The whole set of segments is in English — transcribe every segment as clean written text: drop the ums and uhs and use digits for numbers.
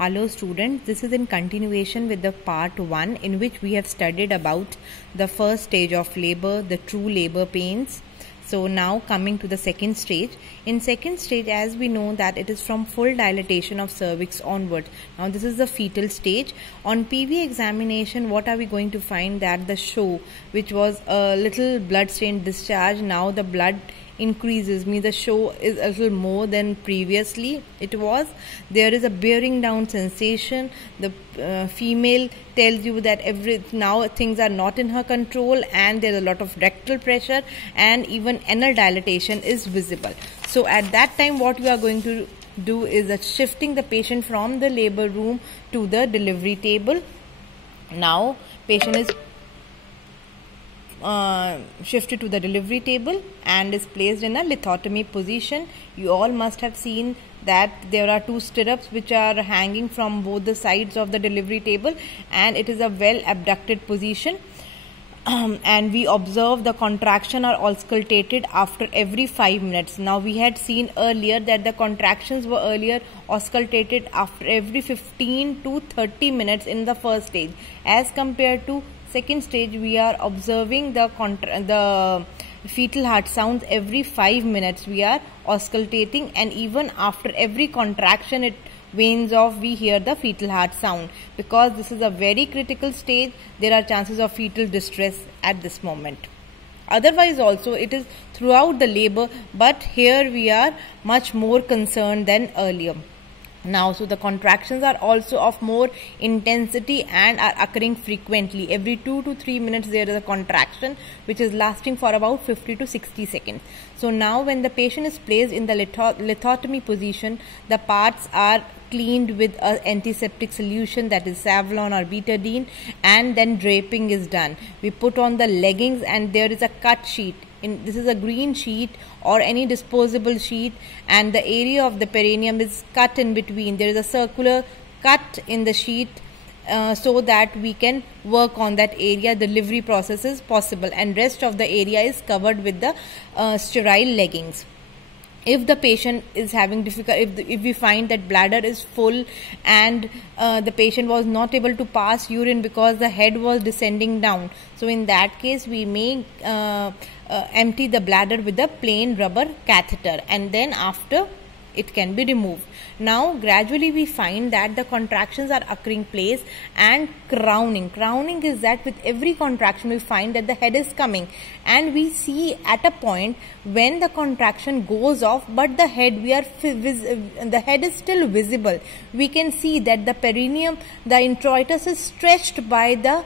Hello students, this is in continuation with the part 1 in which we have studied about the first stage of labor, the true labor pains. So now coming to the second stage. In second stage, as we know that it is from full dilatation of cervix onward. Now this is the fetal stage. On PV examination, what are we going to find? That the show, which was a little blood stained discharge, now the blood increases, means the show is a little more than previously it was. There is a bearing down sensation. The female tells you that now things are not in her control, and there is a lot of rectal pressure, and even anal dilatation is visible. So at that time, what we are going to do is shifting the patient from the labor room to the delivery table. Now patient is shifted to the delivery table and is placed in a lithotomy position. You all must have seen that there are two stirrups which are hanging from both the sides of the delivery table, and it is a well abducted position. And we observe the contraction are auscultated after every 5 minutes. Now we had seen earlier that the contractions were earlier auscultated after every 15 to 30 minutes in the first stage. As compared to second stage, we are observing the fetal heart sounds every 5 minutes. We are auscultating, and even after every contraction it wanes off, we hear the fetal heart sound. Because this is a very critical stage, there are chances of fetal distress at this moment. Otherwise also it is throughout the labor, but here we are much more concerned than earlier. Now, so the contractions are also of more intensity and are occurring frequently. Every 2 to 3 minutes there is a contraction which is lasting for about 50 to 60 seconds. So now when the patient is placed in the lithotomy position, the parts are cleaned with an antiseptic solution, that is Savlon or Betadine, and then draping is done. We put on the leggings, and there is a cut sheet. This is a green sheet or any disposable sheet, and the area of the perineum is cut in between. There is a circular cut in the sheet so that we can work on that area. Delivery process is possible, and rest of the area is covered with the sterile leggings. If the patient is having difficulty, if we find that bladder is full and the patient was not able to pass urine because the head was descending down, so in that case we may empty the bladder with a plain rubber catheter, and then after it can be removed. Now gradually we find that the contractions are occurring place, and crowning is that with every contraction we find that the head is coming, and we see at a point when the contraction goes off, but the head the head is still visible. We can see that the perineum, the introitus is stretched by the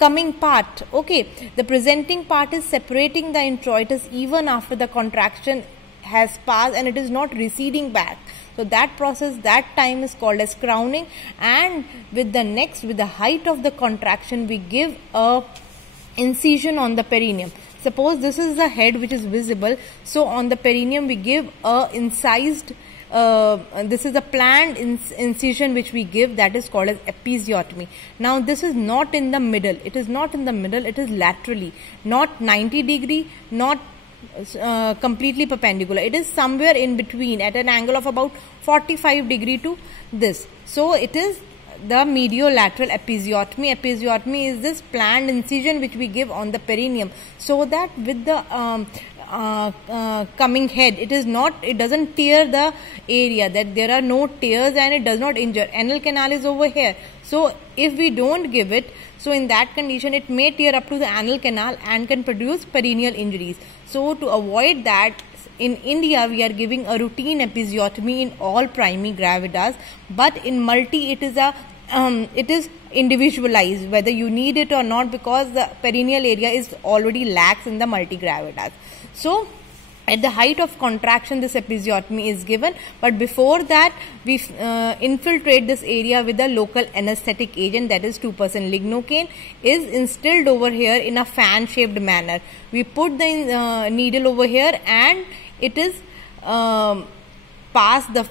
coming part. Okay, the presenting part is separating the introitus even after the contraction has passed, and it is not receding back. So that process, that time is called as crowning. And with the height of the contraction, we give a incision on the perineum. Suppose this is the head which is visible, so on the perineum we give a incised this is a planned incision which we give, that is called as episiotomy. Now this is not in the middle, it is laterally, not 90 degree, not completely perpendicular. It is somewhere in between at an angle of about 45 degree to this. So it is the mediolateral episiotomy. Episiotomy is this planned incision which we give on the perineum, so that with the coming head, it doesn't tear the area, that there are no tears, and it does not injure. Anal canal is over here, so if we don't give it, so in that condition it may tear up to the anal canal and can produce perineal injuries. So to avoid that, in India we are giving a routine episiotomy in all primi-gravidas, but in multi it is individualized whether you need it or not, because the perineal area is already lax in the multi-gravidas. So at the height of contraction this episiotomy is given, but before that we infiltrate this area with a local anesthetic agent, that is 2% lignocaine is instilled over here in a fan shaped manner. We put the needle over here, and it is pass the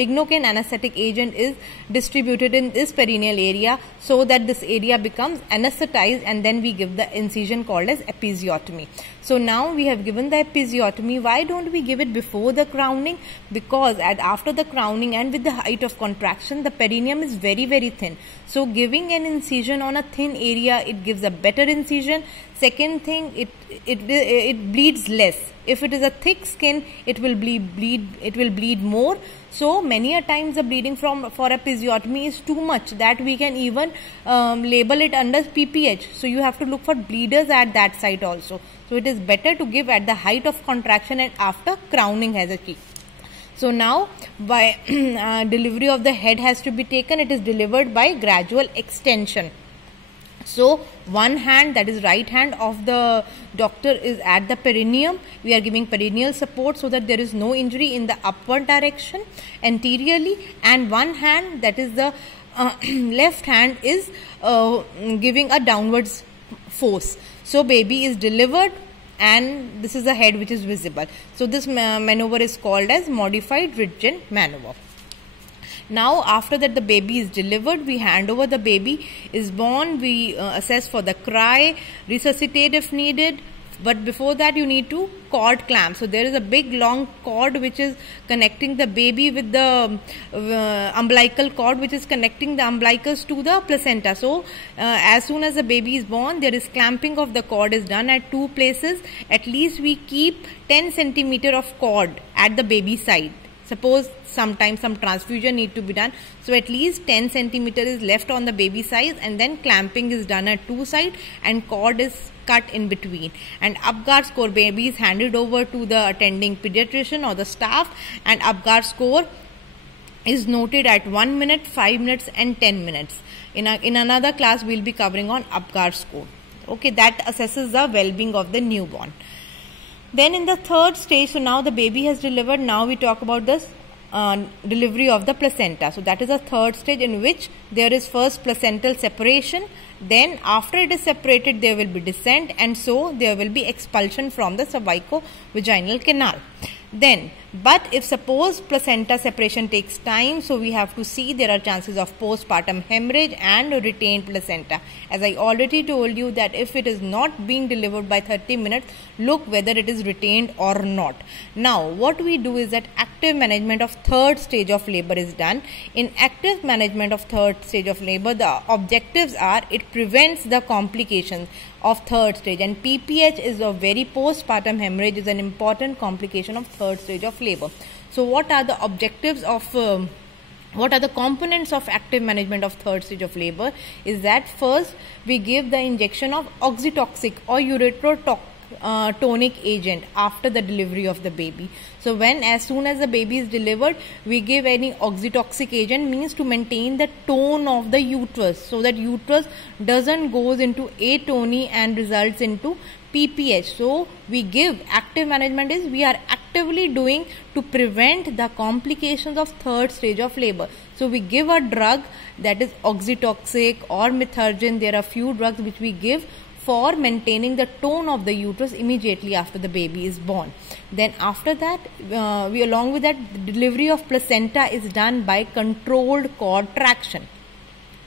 lignocaine anesthetic agent is distributed in this perineal area, so that this area becomes anesthetized, and then we give the incision called as episiotomy. So now we have given the episiotomy. Why don't we give it before the crowning? Because after the crowning and with the height of contraction, the perineum is very, very thin. So giving an incision on a thin area, it gives a better incision. Second thing, it bleeds less. If it is a thick skin, it will bleed more. So many a times the bleeding for episiotomy is too much, that we can even label it under PPH. So you have to look for bleeders at that site also. So it is better to give at the height of contraction and after crowning has achieved. So now by delivery of the head has to be taken. It is delivered by gradual extension. So one hand, that is right hand of the doctor, is at the perineum. We are giving perineal support so that there is no injury in the upward direction anteriorly, and one hand, that is the left hand, is giving a downwards force. So baby is delivered and this is the head which is visible. So this maneuver is called as modified Ridgen maneuver. Now after that the baby is delivered, we hand over the baby, is born, we assess for the cry, resuscitate if needed. But before that you need to cord clamp. So there is a big long cord which is connecting the baby with the umbilical cord which is connecting the umbilicus to the placenta. So as soon as the baby is born, there is clamping of the cord is done at two places. At least we keep 10 centimeter of cord at the baby side. Suppose sometimes some transfusion need to be done, so at least 10 centimeter is left on the baby side, and then clamping is done at two sides and cord is cut in between, and UPGAR score baby is handed over to the attending pediatrician or the staff, and UPGAR score is noted at 1 minute, 5 minutes and 10 minutes. In another class we will be covering on UPGAR score. Okay, that assesses the well-being of the newborn. Then in the third stage, so now the baby has delivered, now we talk about this delivery of the placenta. So that is a third stage in which there is first placental separation, then after it is separated there will be descent, and so there will be expulsion from the cervico-vaginal canal. Then, but if suppose placenta separation takes time, so we have to see there are chances of postpartum hemorrhage and retained placenta. As I already told you that if it is not being delivered by 30 minutes, look whether it is retained or not. Now, what we do is that active management of third stage of labor is done. In active management of third stage of labor, the objectives are it prevents the complications of third stage, and PPH is a very postpartum hemorrhage is an important complication of third stage of labor. So what are the objectives of what are the components of active management of third stage of labor is that first we give the injection of oxytocic or ureterotonic agent after the delivery of the baby. So as soon as the baby is delivered, we give any oxytocic agent, means to maintain the tone of the uterus, so that uterus doesn't goes into atony and results into PPH. So we give active management is we are actively doing to prevent the complications of third stage of labor. So we give a drug that is oxytocic or methergin. There are few drugs which we give for maintaining the tone of the uterus immediately after the baby is born. Then after that, we along with that, the delivery of placenta is done by controlled cord traction.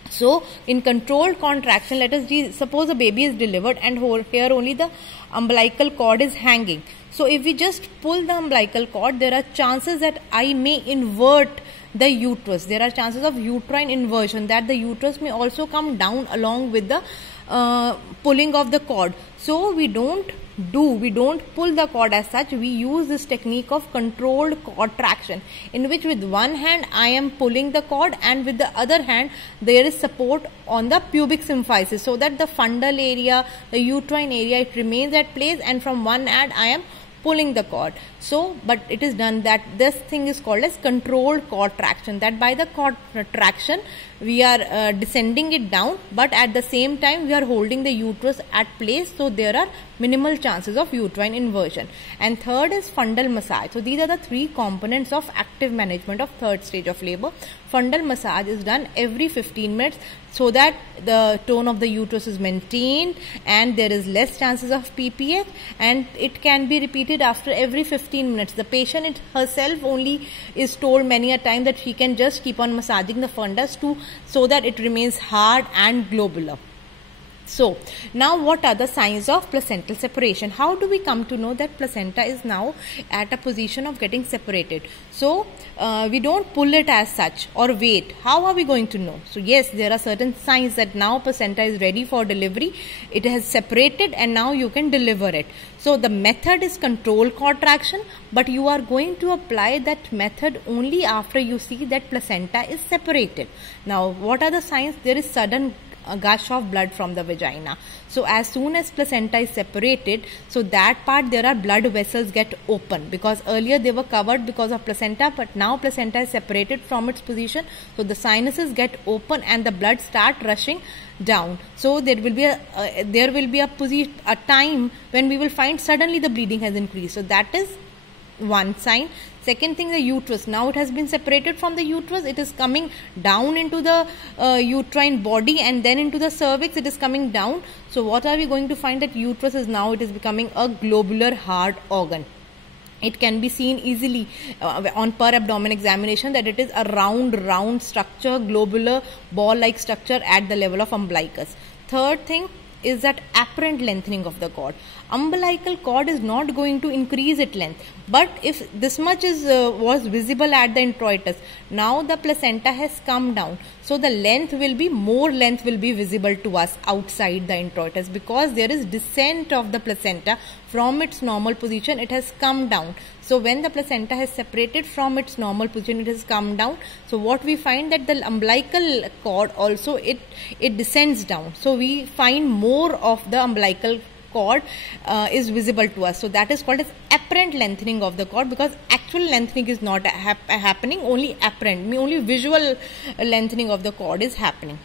So in controlled contraction, let us suppose a baby is delivered and here only the umbilical cord is hanging. So if we just pull the umbilical cord, there are chances that I may invert the uterus. There are chances of uterine inversion, that the uterus may also come down along with the pulling of the cord. So we don't pull the cord as such. We use this technique of controlled cord traction, in which with one hand I am pulling the cord and with the other hand there is support on the pubic symphysis, so that the fundal area, the uterine area, it remains at place, and from one end I am pulling the cord. So but it is done that this thing is called as controlled cord traction, that by the cord traction we are descending it down, but at the same time we are holding the uterus at place, so there are minimal chances of uterine inversion. And third is fundal massage. So these are the three components of active management of third stage of labor. Fundal massage is done every 15 minutes so that the tone of the uterus is maintained and there is less chances of PPH, and it can be repeated after every 15 minutes. The patient herself only is told many a time that she can just keep on massaging the fundus so that it remains hard and globular. So now what are the signs of placental separation? How do we come to know that placenta is now at a position of getting separated? So we don't pull it as such or wait. How are we going to know? So yes, there are certain signs that now placenta is ready for delivery. It has separated and now you can deliver it. So the method is controlled contraction, but you are going to apply that method only after you see that placenta is separated. Now what are the signs? There is sudden gush of blood from the vagina. So as soon as placenta is separated, so that part there are blood vessels get open, because earlier they were covered because of placenta, but now placenta is separated from its position, so the sinuses get open and the blood start rushing down. So there will be a time when we will find suddenly the bleeding has increased. So that is one sign. Second thing, the uterus. Now it has been separated from the uterus. It is coming down into the uterine body and then into the cervix. It is coming down. So what are we going to find? That uterus is now, it is becoming a globular hard organ. It can be seen easily on per abdomen examination that it is a round structure, globular ball-like structure at the level of umbilicus. Third thing is that apparent lengthening of the cord. Umbilical cord is not going to increase its length, but if this much was visible at the introitus, now the placenta has come down, so the more length will be visible to us outside the introitus, because there is descent of the placenta from its normal position. It has come down. So when the placenta has separated from its normal position, it has come down. So what we find, that the umbilical cord also it descends down. So we find more of the umbilical cord is visible to us. So that is called as apparent lengthening of the cord, because actual lengthening is not happening, only apparent, only visual lengthening of the cord is happening.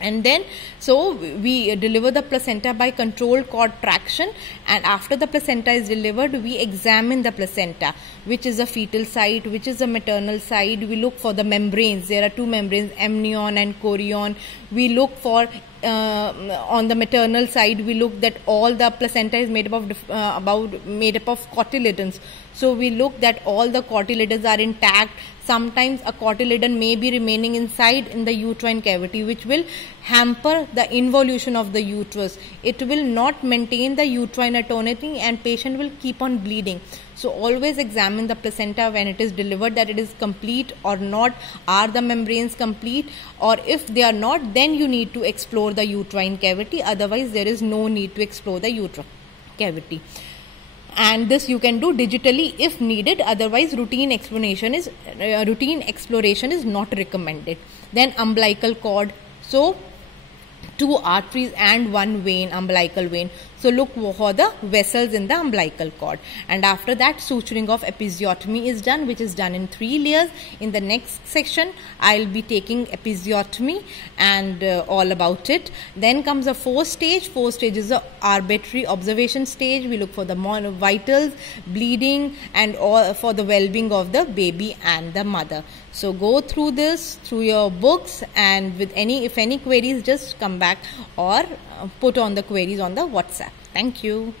And then so we deliver the placenta by controlled cord traction, and after the placenta is delivered, we examine the placenta, which is a fetal site, which is a maternal site. We look for the membranes. There are two membranes, amnion and chorion. We look for on the maternal side, we look that all the placenta is made up of cotyledons. So we look that all the cotyledons are intact. Sometimes a cotyledon may be remaining inside in the uterine cavity, which will hamper the involution of the uterus. It will not maintain the uterine autonomy and patient will keep on bleeding. So always examine the placenta when it is delivered, that it is complete or not. Are the membranes complete? Or if they are not, then you need to explore the uterine cavity. Otherwise, there is no need to explore the uterine cavity. And this you can do digitally if needed. Otherwise, routine exploration is not recommended. Then umbilical cord. So 2 arteries and 1 vein, umbilical vein. So look for the vessels in the umbilical cord. And after that, suturing of episiotomy is done, which is done in 3 layers. In the next section, I'll be taking episiotomy and all about it. Then comes the 4th stage. 4th stage is the arbitrary observation stage. We look for the vitals, bleeding, and all for the well-being of the baby and the mother. So go through this through your books, and with if any queries, just come back or put on the queries on the WhatsApp. Thank you.